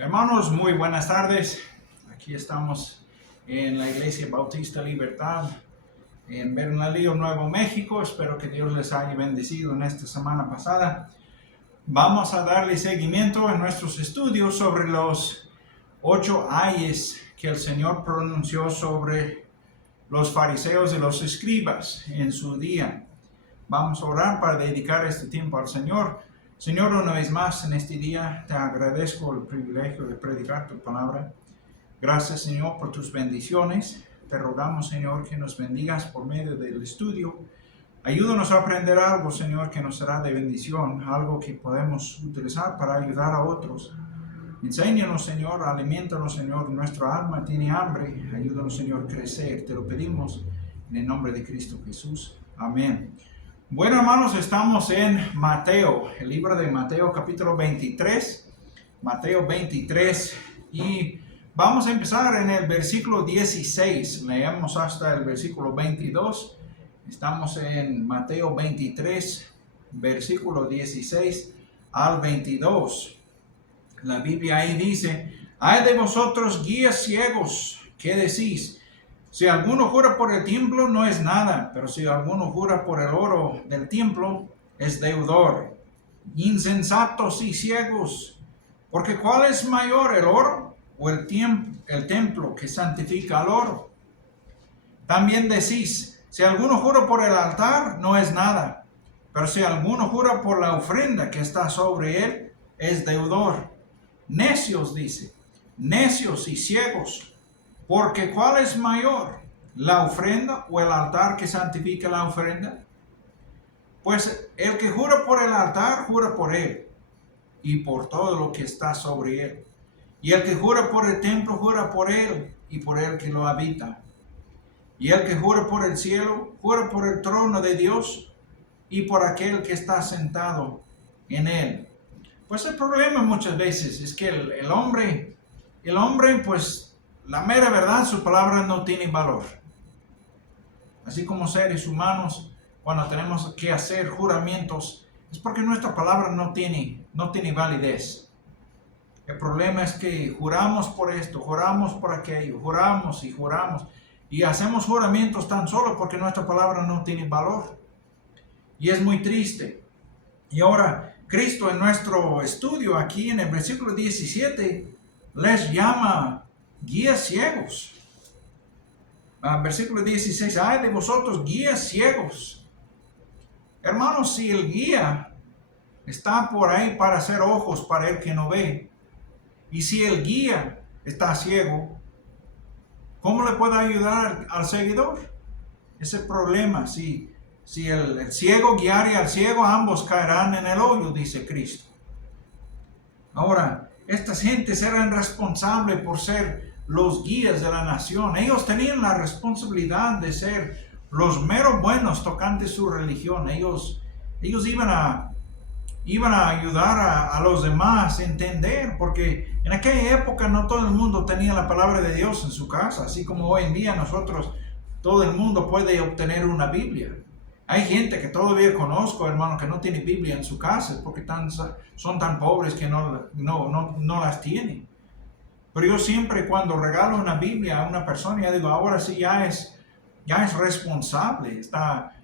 Hermanos, muy buenas tardes. Aquí estamos en la Iglesia Bautista Libertad en Bernalillo, Nuevo México. Espero que Dios les haya bendecido en esta semana pasada. Vamos a darle seguimiento a nuestros estudios sobre los 8 ayes que el Señor pronunció sobre los fariseos y los escribas en su día. Vamos a orar para dedicar este tiempo al Señor. Señor, una vez más en este día te agradezco el privilegio de predicar tu palabra. Gracias, Señor, por tus bendiciones. Te rogamos, Señor, que nos bendigas por medio del estudio. Ayúdanos a aprender algo, Señor, que nos será de bendición, algo que podemos utilizar para ayudar a otros. Enséñanos, Señor, aliméntanos, Señor, nuestra alma tiene hambre. Ayúdanos, Señor, a crecer. Te lo pedimos en el nombre de Cristo Jesús. Amén. Bueno, hermanos, estamos en Mateo, el libro de Mateo capítulo 23, Mateo 23, y vamos a empezar en el versículo 16, leemos hasta el versículo 22, estamos en Mateo 23, versículo 16 al 22. La Biblia ahí dice: «Ay de vosotros, guías ciegos, ¿qué decís? Si alguno jura por el templo, no es nada, pero si alguno jura por el oro del templo, es deudor. Insensatos y ciegos, porque ¿cuál es mayor, el oro o el templo que santifica al oro? También decís, si alguno jura por el altar, no es nada, pero si alguno jura por la ofrenda que está sobre él, es deudor. Necios, dice, necios y ciegos. Porque ¿cuál es mayor, la ofrenda o el altar que santifica la ofrenda? Pues el que jura por el altar, jura por él y por todo lo que está sobre él. Y el que jura por el templo, jura por él y por el que lo habita. Y el que jura por el cielo, jura por el trono de Dios y por aquel que está sentado en él». Pues el problema muchas veces es que el hombre, pues, la mera verdad, su palabra no tiene valor. Así como seres humanos, cuando tenemos que hacer juramentos, es porque nuestra palabra no tiene validez. El problema es que juramos por esto, juramos por aquello, juramos y hacemos juramentos tan solo porque nuestra palabra no tiene valor. Y es muy triste. Y ahora, Cristo en nuestro estudio aquí en el versículo 17 les llama guías ciegos. Versículo 16, «Ay de vosotros, guías ciegos». Hermanos, si el guía está por ahí para hacer ojos para el que no ve, y si el guía está ciego, ¿cómo le puede ayudar al seguidor? Ese problema, si el ciego guiare al ciego, ambos caerán en el hoyo, dice Cristo. Ahora, estas gentes eran responsables por ser los guías de la nación. Ellos tenían la responsabilidad de ser los meros buenos tocante su religión. Ellos iban a ayudar a los demás a entender, porque en aquella época no todo el mundo tenía la palabra de Dios en su casa, así como hoy en día nosotros, todo el mundo puede obtener una Biblia. Hay gente que todavía conozco, hermano, que no tiene Biblia en su casa porque son tan pobres que no las tienen. Pero yo siempre, cuando regalo una Biblia a una persona, ya digo, ahora sí ya es responsable, está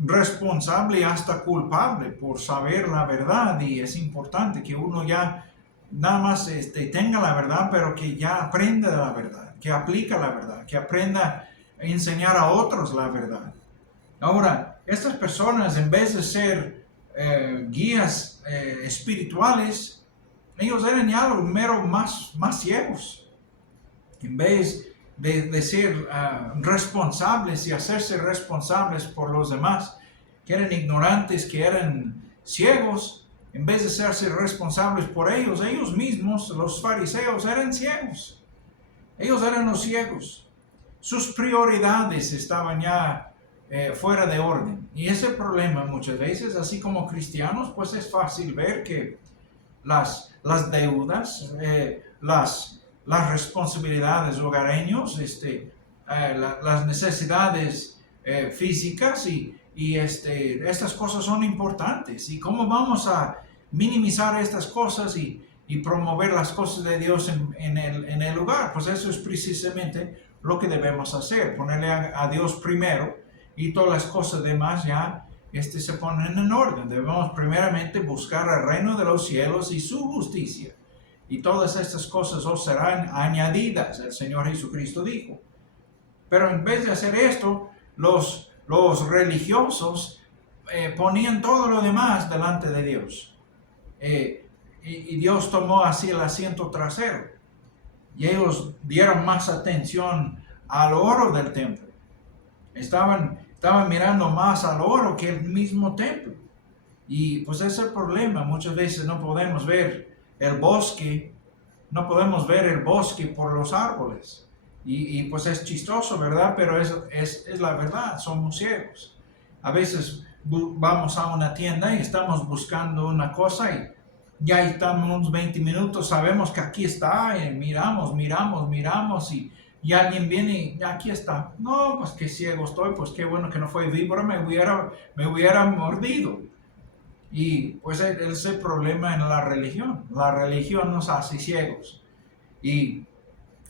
responsable y hasta culpable por saber la verdad. Y es importante que uno ya nada más tenga la verdad, pero que ya aprenda de la verdad, que aplica la verdad, que aprenda a enseñar a otros la verdad. Ahora, estas personas, en vez de ser guías espirituales, ellos eran ya los meros más ciegos. En vez de ser responsables y hacerse responsables por los demás, que eran ignorantes, que eran ciegos, en vez de hacerse responsables por ellos mismos, los fariseos, eran ciegos. Ellos eran los ciegos. Sus prioridades estaban ya fuera de orden. Y ese problema muchas veces, así como cristianos, pues es fácil ver que las deudas, las responsabilidades hogareños, las necesidades físicas y estas cosas son importantes. ¿Y cómo vamos a minimizar estas cosas y y promover las cosas de Dios en el lugar. Pues eso es precisamente lo que debemos hacer, ponerle a Dios primero y todas las cosas demás ya se ponen en orden. Debemos primeramente buscar el reino de los cielos y su justicia. Y todas estas cosas os serán añadidas, el Señor Jesucristo dijo. Pero en vez de hacer esto, los religiosos ponían todo lo demás delante de Dios. Y Dios tomó así el asiento trasero. Y ellos dieron más atención al oro del templo. Estaban mirando más al oro que el mismo templo. Y pues ese es el problema. Muchas veces no podemos ver el bosque, por los árboles. Y pues es chistoso, ¿verdad? Pero es la verdad, somos ciegos. A veces vamos a una tienda y estamos buscando una cosa y ya estamos unos 20 minutos, sabemos que aquí está, y miramos y alguien viene y aquí está. No, pues qué ciego estoy, pues qué bueno que no fue víbora, me hubiera mordido. Y pues ese es el problema en la religión. La religión nos hace ciegos. Y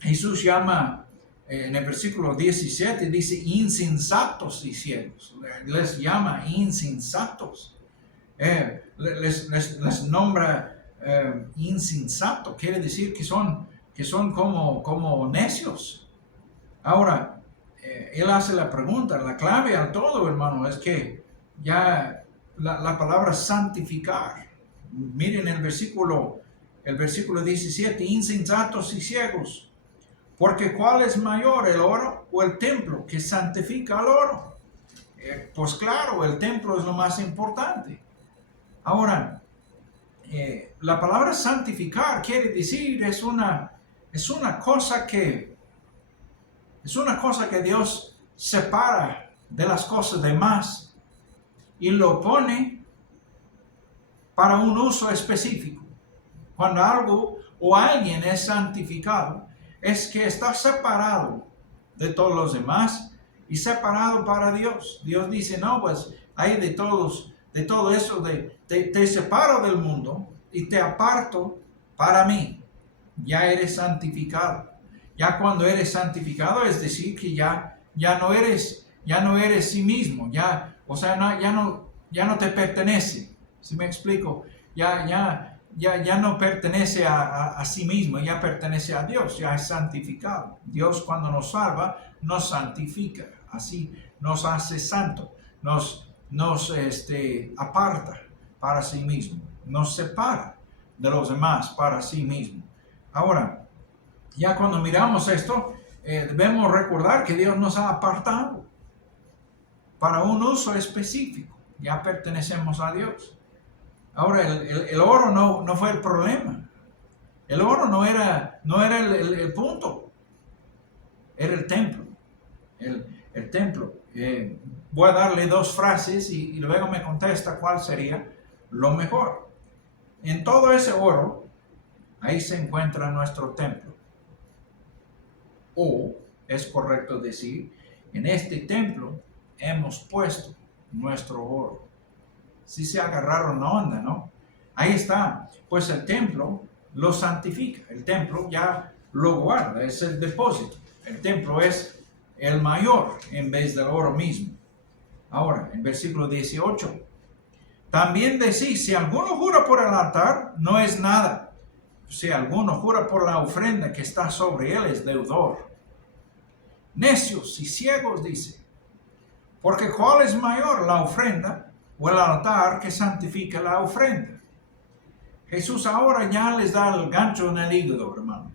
Jesús llama, en el versículo 17, dice insensatos y ciegos. Les llama insensatos. Les nombra insensato. Quiere decir que son como necios. Ahora, él hace la pregunta, la clave a todo, hermano, es que ya la palabra santificar. Miren el versículo 17, insensatos y ciegos. Porque ¿cuál es mayor, el oro o el templo que santifica al oro? Pues claro, el templo es lo más importante. Ahora, la palabra santificar quiere decir, es una cosa que Dios separa de las cosas demás y lo pone para un uso específico. Cuando algo o alguien es santificado, es que está separado de todos los demás y separado para Dios. Dios dice, no, pues hay de todo eso, te separo del mundo y te aparto para mí. Ya eres santificado. Ya cuando eres santificado, es decir, que ya no eres sí mismo, ya no te pertenece. ¿Sí me explico? Ya no pertenece a sí mismo, ya pertenece a Dios, ya es santificado. Dios cuando nos salva, nos santifica, así nos hace santo, nos aparta para sí mismo, nos separa de los demás para sí mismo. Ahora, ya cuando miramos esto, debemos recordar que Dios nos ha apartado para un uso específico. Ya pertenecemos a Dios. Ahora, el oro no fue el problema. El oro no era el punto. Era el templo. El templo. Voy a darle dos frases y luego me contesta cuál sería lo mejor. En todo ese oro, ahí se encuentra nuestro templo. O, es correcto decir, en este templo hemos puesto nuestro oro. Si se agarraron la onda, ¿no? Ahí está. Pues el templo lo santifica. El templo ya lo guarda. Es el depósito. El templo es el mayor en vez del oro mismo. Ahora, en versículo 18. También decís, si alguno jura por el altar, no es nada. Si alguno jura por la ofrenda que está sobre él, es deudor. Necios y ciegos, dice. Porque ¿cuál es mayor, la ofrenda o el altar que santifica la ofrenda? Jesús ahora ya les da el gancho en el hígado, hermano.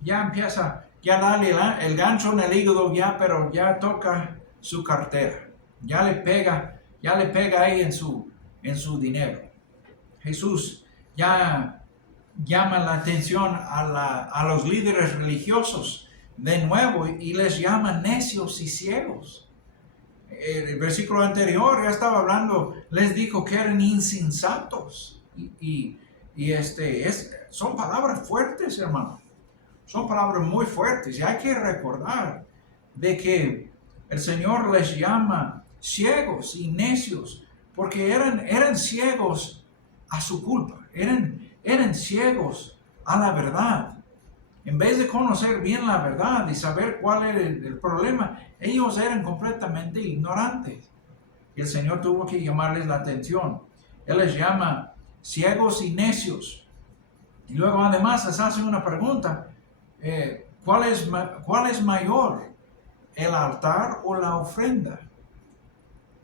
Ya empieza, ya dale el gancho en el hígado, pero ya toca su cartera. Ya le pega ahí en su dinero. Jesús ya llama la atención a los líderes religiosos de nuevo y les llama necios y ciegos. El versículo anterior ya estaba hablando, les dijo que eran insensatos. Son palabras fuertes, hermano. Son palabras muy fuertes. Y hay que recordar de que el Señor les llama ciegos y necios porque eran ciegos a su culpa. Eran ciegos a la verdad. En vez de conocer bien la verdad y saber cuál era el problema, ellos eran completamente ignorantes. Y el Señor tuvo que llamarles la atención. Él les llama ciegos y necios. Y luego además les hace una pregunta. ¿Cuál es mayor? ¿El altar o la ofrenda?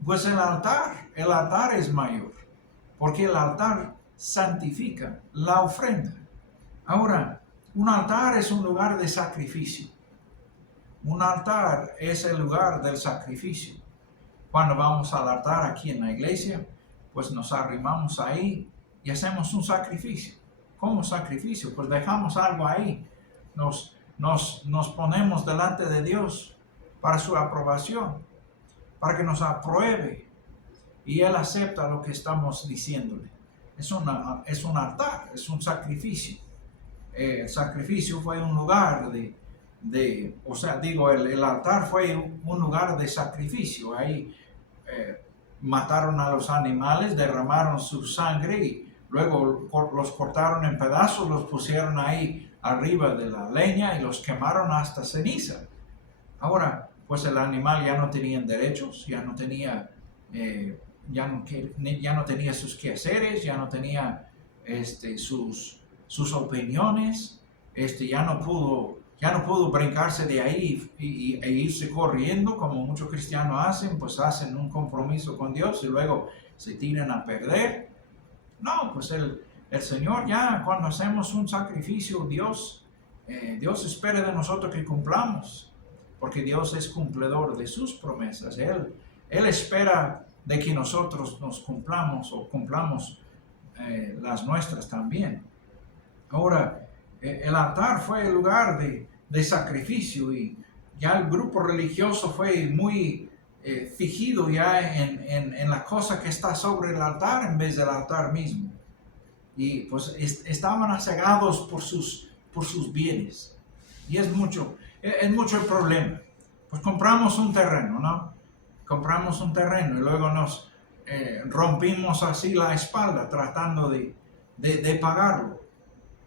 Pues el altar es mayor. Porque el altar santifica la ofrenda. Ahora, un altar es un lugar de sacrificio. Un altar es el lugar del sacrificio. Cuando vamos al altar aquí en la iglesia, pues nos arrimamos ahí y hacemos un sacrificio. ¿Cómo sacrificio? Pues dejamos algo ahí. Nos ponemos delante de Dios para su aprobación, para que nos apruebe. Y Él acepta lo que estamos diciéndole. Es un altar, es un sacrificio. El sacrificio fue un lugar el altar fue un lugar de sacrificio. Ahí mataron a los animales, derramaron su sangre y luego los cortaron en pedazos, los pusieron ahí arriba de la leña y los quemaron hasta ceniza. Ahora, pues el animal ya no tenía derechos, ya no tenía sus quehaceres, ya no tenía sus opiniones, ya no pudo brincarse de ahí e irse corriendo como muchos cristianos hacen, pues hacen un compromiso con Dios y luego se tiran a perder. No, pues el Señor ya cuando hacemos un sacrificio, Dios espera de nosotros que cumplamos, porque Dios es cumplidor de sus promesas. Él espera de que nosotros nos cumplamos las nuestras también. Ahora, el altar fue el lugar de sacrificio y ya el grupo religioso fue muy fijido ya en la cosa que está sobre el altar en vez del altar mismo. Y pues estaban cegados por sus bienes. Y es mucho el problema. Pues compramos un terreno, ¿no? Compramos un terreno y luego nos rompimos así la espalda tratando de pagarlo.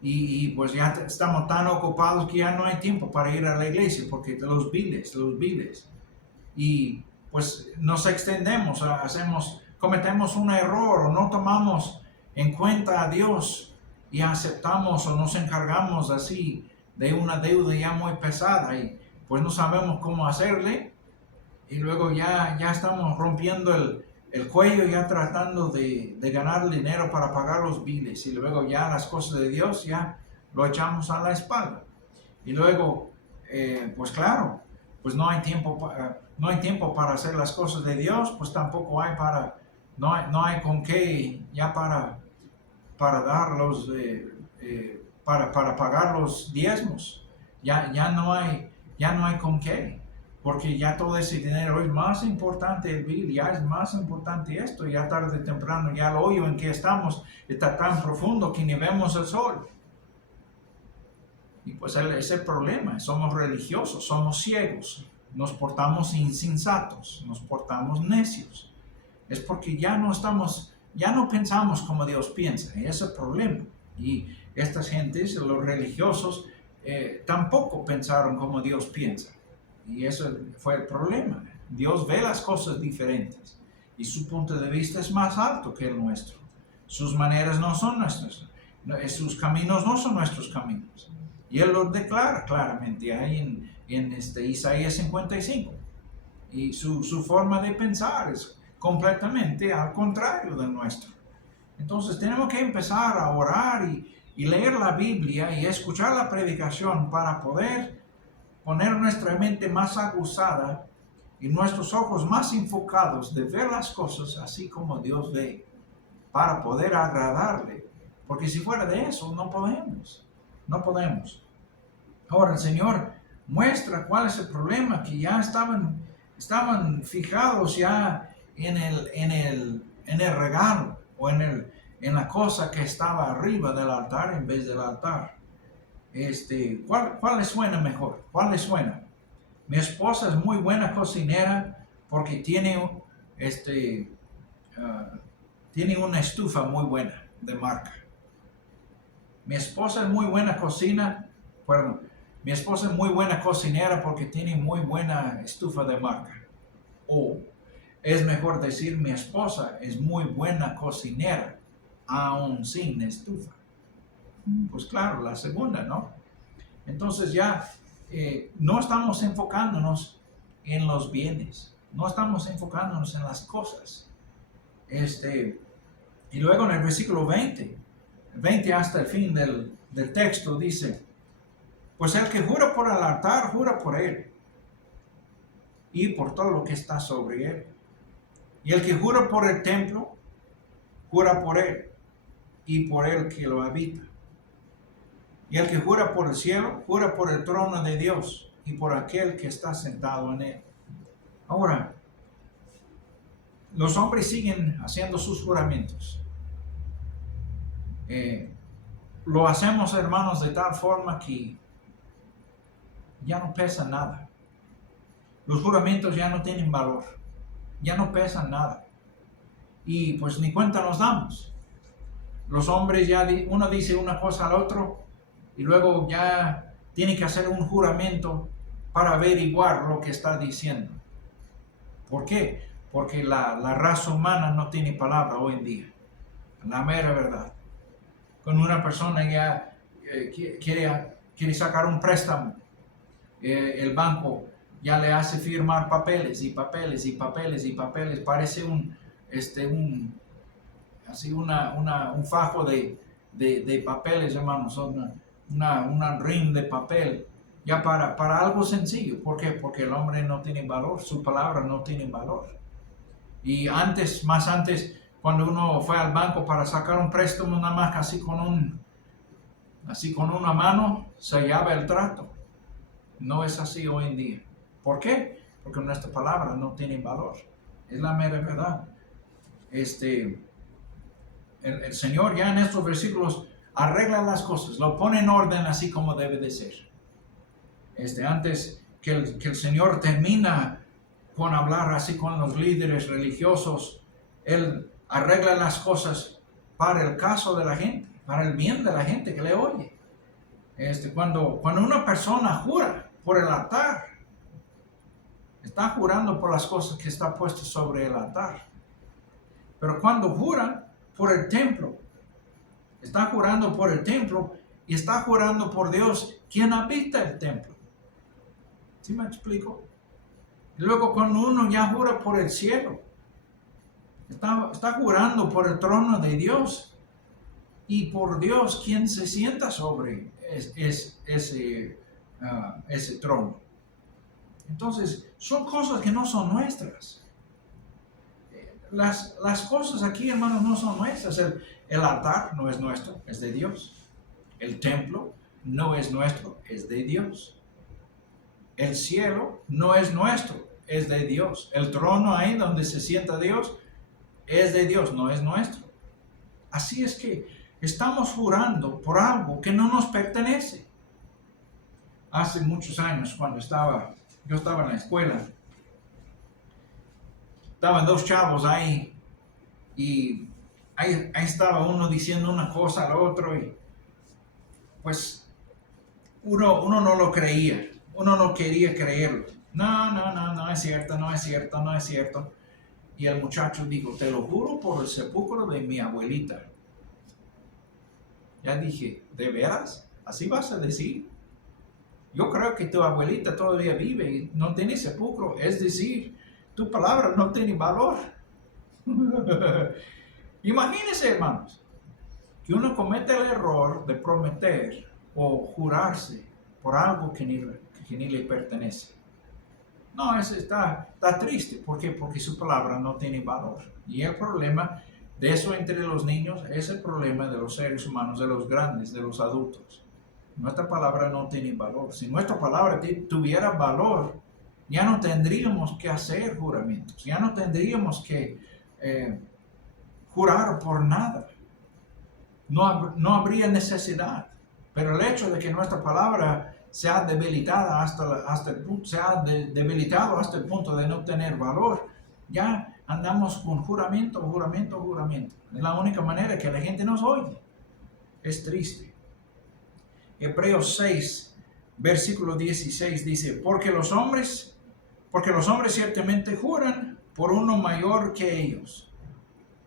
Y pues ya estamos tan ocupados que ya no hay tiempo para ir a la iglesia porque los biles. Y pues nos extendemos, cometemos un error o no tomamos en cuenta a Dios y aceptamos o nos encargamos así de una deuda ya muy pesada y pues no sabemos cómo hacerle y luego ya estamos rompiendo el cuello ya tratando de ganar dinero para pagar los biles y luego ya las cosas de Dios ya lo echamos a la espalda. Y luego, pues claro, pues no hay tiempo para hacer las cosas de Dios, pues tampoco no hay con qué ya para dar para pagar los diezmos. Ya no hay con qué. Porque ya todo ese dinero es más importante el bill, ya es más importante esto, ya tarde o temprano ya el hoyo en que estamos está tan profundo que ni vemos el sol. Y pues ese es el problema, somos religiosos, somos ciegos, nos portamos insensatos, nos portamos necios. Es porque ya no pensamos como Dios piensa, ese es el problema. Y estas gentes, los religiosos, tampoco pensaron como Dios piensa. Y eso fue el problema. Dios ve las cosas diferentes y su punto de vista es más alto que el nuestro. Sus maneras no son nuestras, sus caminos no son nuestros caminos. Y Él lo declara claramente ahí en Isaías 55. Y su forma de pensar es completamente al contrario del nuestro. Entonces tenemos que empezar a orar y leer la Biblia y escuchar la predicación para poder poner nuestra mente más aguzada y nuestros ojos más enfocados de ver las cosas así como Dios ve, para poder agradarle. Porque si fuera de eso, no podemos. Ahora el Señor muestra cuál es el problema, que ya estaban fijados ya en el regalo o en la cosa que estaba arriba del altar en vez del altar. ¿Cuál les suena mejor? ¿Cuál les suena? Mi esposa es muy buena cocinera porque tiene una estufa muy buena de marca. mi esposa es muy buena cocina, bueno, mi esposa es muy buena cocinera porque tiene muy buena estufa de marca. O es mejor decir, mi esposa es muy buena cocinera, aún sin estufa. Pues claro, la segunda, ¿no? Entonces ya no estamos enfocándonos en los bienes, no estamos enfocándonos en las cosas. Y luego en el versículo 20 hasta el fin del texto dice, pues el que jura por el altar, jura por él y por todo lo que está sobre él. Y el que jura por el templo, jura por él y por el que lo habita. Y el que jura por el cielo, jura por el trono de Dios y por aquel que está sentado en él. Ahora, los hombres siguen haciendo sus juramentos. Lo hacemos, hermanos, de tal forma que ya no pesa nada. Los juramentos ya no tienen valor, ya no pesan nada. Y pues ni cuenta nos damos. Los hombres ya, uno dice una cosa al otro y luego ya tiene que hacer un juramento para averiguar lo que está diciendo. ¿Por qué? Porque la raza humana no tiene palabra hoy en día. La mera verdad. Cuando una persona ya quiere sacar un préstamo, el banco ya le hace firmar papeles y papeles y papeles y papeles. Parece un fajo de papeles, hermanos, una ring de papel, ya para algo sencillo. ¿Por qué? Porque el hombre no tiene valor, su palabra no tiene valor. Y más antes, cuando uno fue al banco para sacar un préstamo, nada más así con una mano, sellaba el trato. No es así hoy en día. ¿Por qué? Porque nuestra palabra no tiene valor. Es la mera verdad. El Señor ya en estos versículos arregla las cosas, lo pone en orden así como debe de ser. Antes que el Señor termina con hablar así con los líderes religiosos, Él arregla las cosas para el caso de la gente, para el bien de la gente que le oye. Cuando una persona jura por el altar, está jurando por las cosas que están puestas sobre el altar. Pero cuando jura por el templo, está jurando por el templo y está jurando por Dios, quien habita el templo. ¿Sí me explico? Y luego cuando uno ya jura por el cielo, está jurando por el trono de Dios y por Dios quien se sienta sobre ese trono. Entonces, son cosas que no son nuestras. Las cosas aquí, hermanos, no son nuestras. El altar no es nuestro, es de Dios. El templo no es nuestro, es de Dios. El cielo no es nuestro, es de Dios. El trono ahí donde se sienta Dios es de Dios, no es nuestro. Así es que estamos jurando por algo que no nos pertenece. Hace muchos años, cuando yo estaba en la escuela, estaban dos chavos ahí y ahí estaba uno diciendo una cosa al otro y pues uno no lo creía, uno no quería creerlo. No es cierto, no es cierto, no es cierto. Y el muchacho dijo, te lo juro por el sepulcro de mi abuelita. Ya dije, ¿de veras? ¿Así vas a decir? Yo creo que tu abuelita todavía vive y no tiene sepulcro, es decir, tu palabra no tiene valor. Imagínense, hermanos, que uno comete el error de prometer o jurarse por algo que ni le pertenece. No, eso está triste. ¿Por qué? Porque su palabra no tiene valor. Y el problema de eso entre los niños es el problema de los seres humanos, de los grandes, de los adultos. Nuestra palabra no tiene valor. Si nuestra palabra tuviera valor, ya no tendríamos que hacer juramentos, ya no tendríamos que jurar por nada. No habría necesidad. Pero el hecho de que nuestra palabra sea debilitada hasta el punto de no tener valor, ya andamos con juramento. Es la única manera que la gente nos oye. Es triste. Hebreos 6, versículo 16 dice, porque los hombres ciertamente juran por uno mayor que ellos.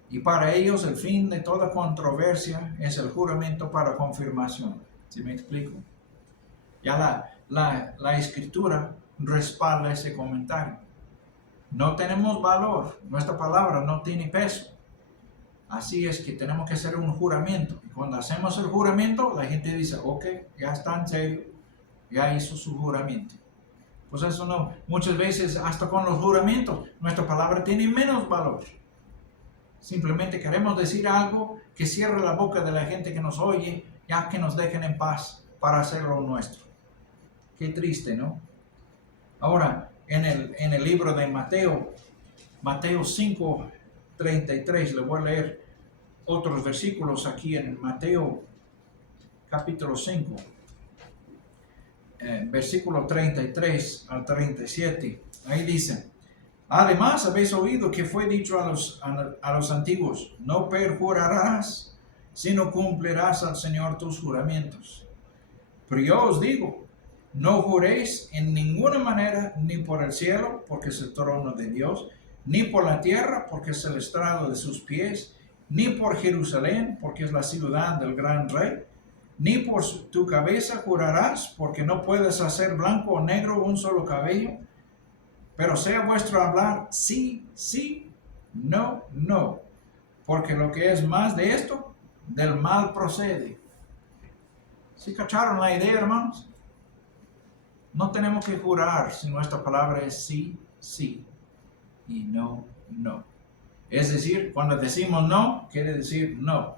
Y para ellos el fin de toda controversia es el juramento para confirmación. ¿Sí me explico? Ya la escritura respalda ese comentario. No tenemos valor, nuestra palabra no tiene peso. Así es que tenemos que hacer un juramento. Y cuando hacemos el juramento, la gente dice, ok, ya está en serio, ya hizo su juramento. Pues eso no, muchas veces hasta con los juramentos, nuestra palabra tiene menos valor. Simplemente queremos decir algo que cierre la boca de la gente que nos oye, ya que nos dejen en paz para hacer lo nuestro. Qué triste, ¿no? Ahora, en el libro de Mateo 5, 33, le voy a leer otros versículos aquí en Mateo capítulo 5, versículo 33 al 37. Ahí dice, además habéis oído que fue dicho a los antiguos, no perjurarás, sino cumplirás al Señor tus juramentos. Pero yo os digo, no juréis en ninguna manera, ni por el cielo, porque es el trono de Dios, ni por la tierra, porque es el estrado de sus pies, ni por Jerusalén, porque es la ciudad del gran rey, ni por tu cabeza jurarás, porque no puedes hacer blanco o negro un solo cabello, pero sea vuestro hablar sí, sí, no, no, porque lo que es más de esto, del mal procede. ¿Sí cacharon la idea, hermanos? No tenemos que jurar si nuestra palabra es sí, sí y no, no. Es decir, cuando decimos no, quiere decir no.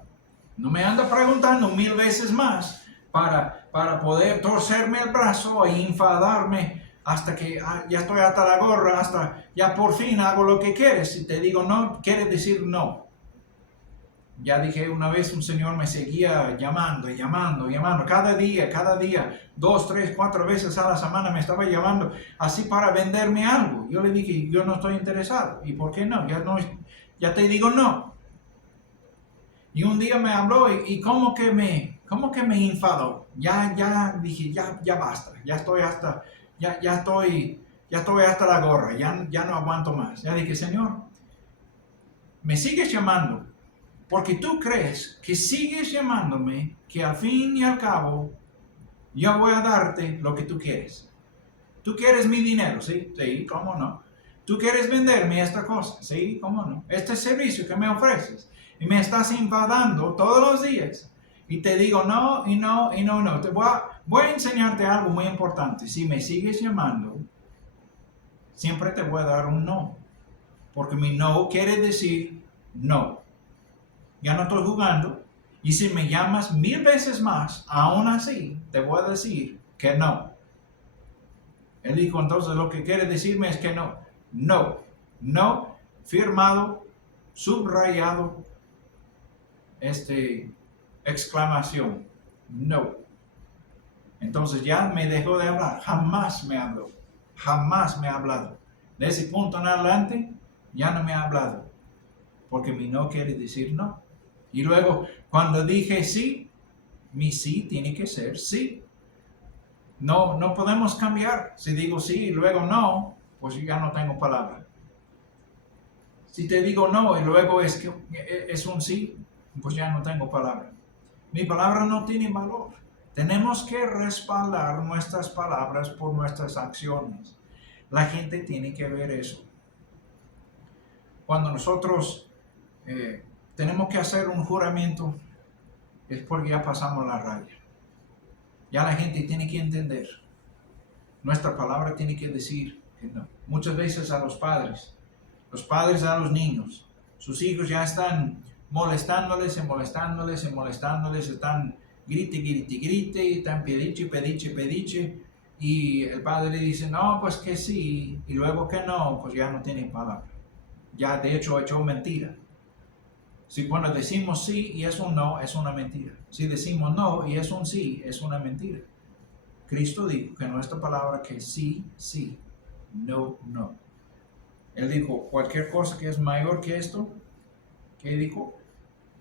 No me anda preguntando 1000 veces más para poder torcerme el brazo e enfadarme hasta que ya estoy hasta la gorra, hasta ya por fin hago lo que quieres. Si te digo no, quiere decir no. Ya dije una vez, un señor me seguía llamando, cada día, 2, 3, 4 veces a la semana me estaba llamando, así para venderme algo. Yo le dije, yo no estoy interesado. ¿Y por qué no? Ya te digo no. Y un día me habló y como que me enfadó. Ya dije, ya basta, ya estoy hasta la gorra, ya no aguanto más. Ya dije, Señor, me sigues llamando. Porque tú crees que sigues llamándome, que al fin y al cabo yo voy a darte lo que tú quieres. Tú quieres mi dinero, ¿sí? Sí, ¿cómo no? Tú quieres venderme esta cosa, ¿sí? ¿Cómo no? Este servicio que me ofreces. Y me estás enfadando todos los días. Y te digo no, y no, y no, no. Voy a enseñarte algo muy importante. Si me sigues llamando, siempre te voy a dar un no. Porque mi no quiere decir no. Ya no estoy jugando. Y si me llamas 1000 veces más, aún así, te voy a decir que no. Él dijo, entonces lo que quiere decirme es que no. No. No. Firmado. Subrayado. Exclamación. No. Entonces ya me dejó de hablar. Jamás me habló. Jamás me ha hablado. De ese punto en adelante, ya no me ha hablado. Porque mi no quiere decir no. Y luego, cuando dije sí, mi sí tiene que ser sí. No podemos cambiar. Si digo sí y luego no, pues ya no tengo palabra. Si te digo no y luego es un sí, pues ya no tengo palabra. Mi palabra no tiene valor. Tenemos que respaldar nuestras palabras por nuestras acciones. La gente tiene que ver eso. Cuando nosotros tenemos que hacer un juramento, es porque ya pasamos la raya. Ya la gente tiene que entender. Nuestra palabra tiene que decir que no. Muchas veces a los padres a los niños, sus hijos ya están molestándoles, están grite, están pediche, y el padre le dice, no, pues que sí, y luego que no, pues ya no tienen palabra. Ya de hecho ha hecho mentira. Si cuando decimos sí y es un no, es una mentira. Si decimos no y es un sí, es una mentira. Cristo dijo que nuestra palabra que sí, sí, no, no. Él dijo, cualquier cosa que es mayor que esto, ¿qué dijo?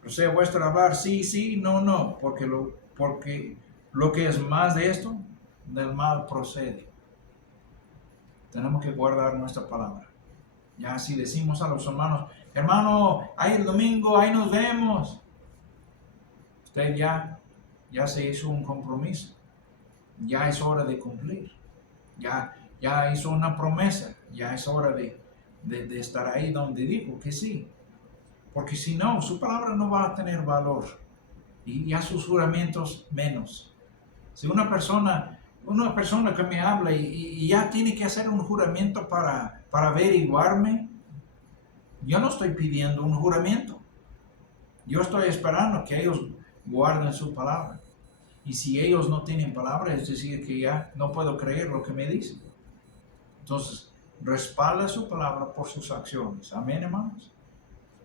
Pero sea vuestro hablar sí, sí, no, no, porque lo que es más de esto, del mal procede. Tenemos que guardar nuestra palabra. Ya si decimos a los hermanos, hermano, ahí el domingo, ahí nos vemos. Usted ya se hizo un compromiso. Ya es hora de cumplir. Ya hizo una promesa. Ya es hora de estar ahí donde dijo que sí. Porque si no, su palabra no va a tener valor. Y ya sus juramentos menos. Si una persona que me habla y ya tiene que hacer un juramento para averiguarme, yo no estoy pidiendo un juramento. Yo estoy esperando que ellos guarden su palabra. Y si ellos no tienen palabra, es decir, que ya no puedo creer lo que me dicen. Entonces, respalda su palabra por sus acciones. Amén, hermanos.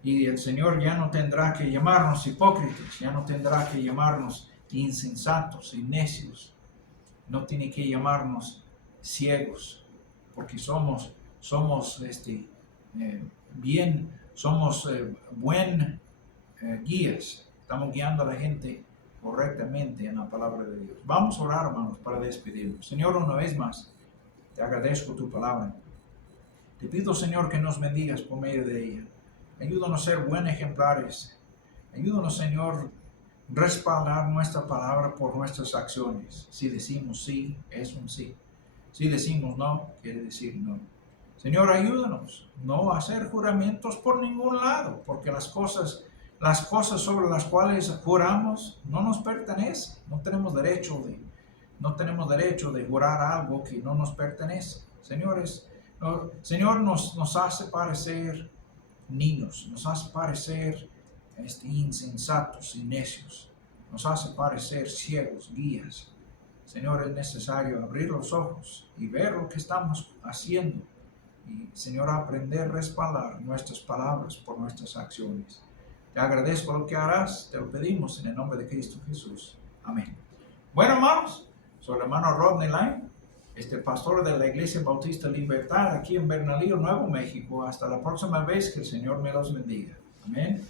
Y el Señor ya no tendrá que llamarnos hipócritas, ya no tendrá que llamarnos insensatos y necios. No tiene que llamarnos ciegos, porque somos buen guías. Estamos guiando a la gente correctamente en la palabra de Dios. Vamos a orar, hermanos, para despedirnos. Señor, una vez más, te agradezco tu palabra. Te pido, Señor, que nos bendigas por medio de ella. Ayúdanos a ser buenos ejemplares. Ayúdanos, Señor, respaldar nuestra palabra por nuestras acciones. Si decimos sí, es un sí. Si decimos no, quiere decir no. Señor, ayúdanos no a hacer juramentos por ningún lado, porque las cosas sobre las cuales juramos no nos pertenecen. No tenemos derecho de jurar algo que no nos pertenece. Señor nos hace parecer niños, nos hace parecer insensatos y necios, nos hace parecer ciegos, guías. Señor, es necesario abrir los ojos y ver lo que estamos haciendo y, Señor, aprender a respaldar nuestras palabras por nuestras acciones. Te agradezco lo que harás, te lo pedimos en el nombre de Cristo Jesús. Amén. Bueno, hermanos, soy el hermano Rodney Line, pastor de la Iglesia Bautista Libertad aquí en Bernalillo, Nuevo México. Hasta la próxima vez, que el Señor me los bendiga. Amén.